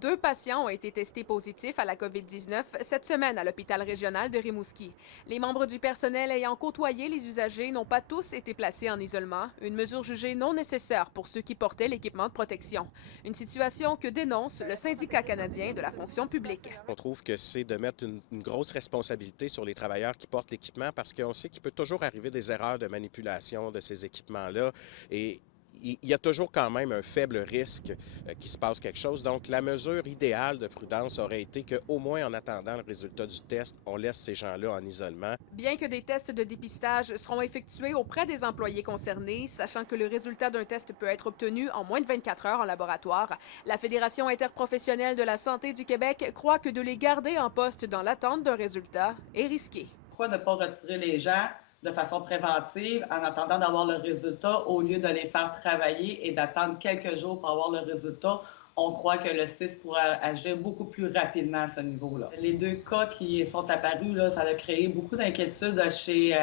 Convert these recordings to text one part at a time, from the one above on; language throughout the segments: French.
2 patients ont été testés positifs à la COVID-19 cette semaine à l'hôpital régional de Rimouski. Les membres du personnel ayant côtoyé les usagers n'ont pas tous été placés en isolement, une mesure jugée non nécessaire pour ceux qui portaient l'équipement de protection. Une situation que dénonce le syndicat canadien de la fonction publique. On trouve que c'est de mettre une grosse responsabilité sur les travailleurs qui portent l'équipement parce qu'on sait qu'il peut toujours arriver des erreurs de manipulation de ces équipements-là et il y a toujours quand même un faible risque qu'il se passe quelque chose. Donc, la mesure idéale de prudence aurait été qu'au moins en attendant le résultat du test, on laisse ces gens-là en isolement. Bien que des tests de dépistage seront effectués auprès des employés concernés, sachant que le résultat d'un test peut être obtenu en moins de 24 heures en laboratoire, la Fédération interprofessionnelle de la santé du Québec croit que de les garder en poste dans l'attente d'un résultat est risqué. Pourquoi ne pas retirer les gens de façon préventive en attendant d'avoir le résultat au lieu de les faire travailler et d'attendre quelques jours pour avoir le résultat? On croit que le CIS pourra agir beaucoup plus rapidement à ce niveau-là. Les 2 cas qui sont apparus, là, ça a créé beaucoup d'inquiétudes chez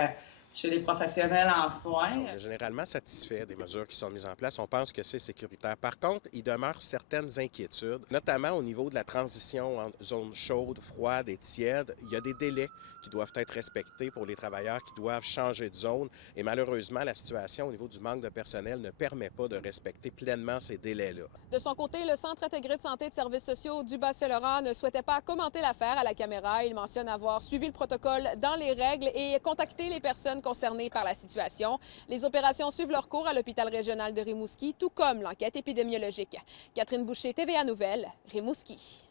les professionnels en soins. On est généralement satisfait des mesures qui sont mises en place. On pense que c'est sécuritaire. Par contre, il demeure certaines inquiétudes, notamment au niveau de la transition entre zone chaude, froide et tiède. Il y a des délais qui doivent être respectés pour les travailleurs qui doivent changer de zone. Et malheureusement, la situation au niveau du manque de personnel ne permet pas de respecter pleinement ces délais-là. De son côté, le Centre intégré de santé et de services sociaux du Bas-Saint-Laurent ne souhaitait pas commenter l'affaire à la caméra. Il mentionne avoir suivi le protocole dans les règles et contacté les personnes concernées par la situation. Les opérations suivent leur cours à l'hôpital régional de Rimouski, tout comme l'enquête épidémiologique. Catherine Boucher, TVA Nouvelles, Rimouski.